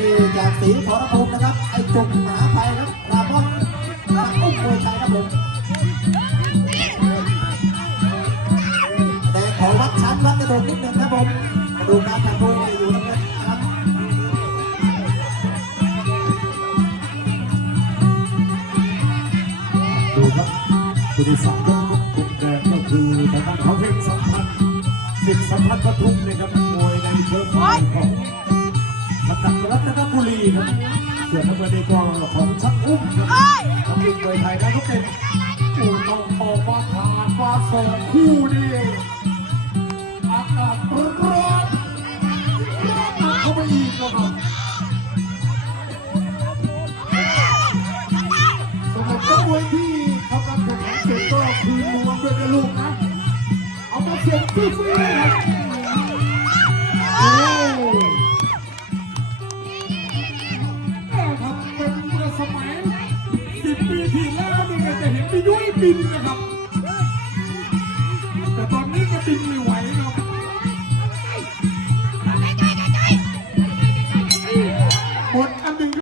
ดีจากสีขอรภูมินะครับ ไอ้จุกหมาภัยครับรามอนนักอุ้มมวยไทยครับผมแต่ขอวัดชั้นวัดกระโดดนิดหนึ่งครับผมมาดูการทำมวยอยู่น้ำเงินนะครับดูครับผู้ที่สองยกมุมแดงก็คือทางด้านเขาเพชรสัมพันธ์สิทธิสัมพันธ์ปทุมนะครับมวยในเชิง ตนบุรีครับส่วนทางเบอร์ดีกองของชักอุ้มครับทำมวยไทยแล้ก็เป็นอู่ตองออกมาผ่านมาสองคู่นี่อากาศร้อนร้อนเข้าไปอีกแล้วครับสำหรับนักมวยที่ทำการแข่งขันเสร็จก็คืนรวมด้วยนะลูกนะเอามาเสียบฟรีๆนะครับ ทีแล้วก็ยังจะเห็นพี่ยุ้ยบินนะครับ แต่ตอนนี้ก็บินอยู่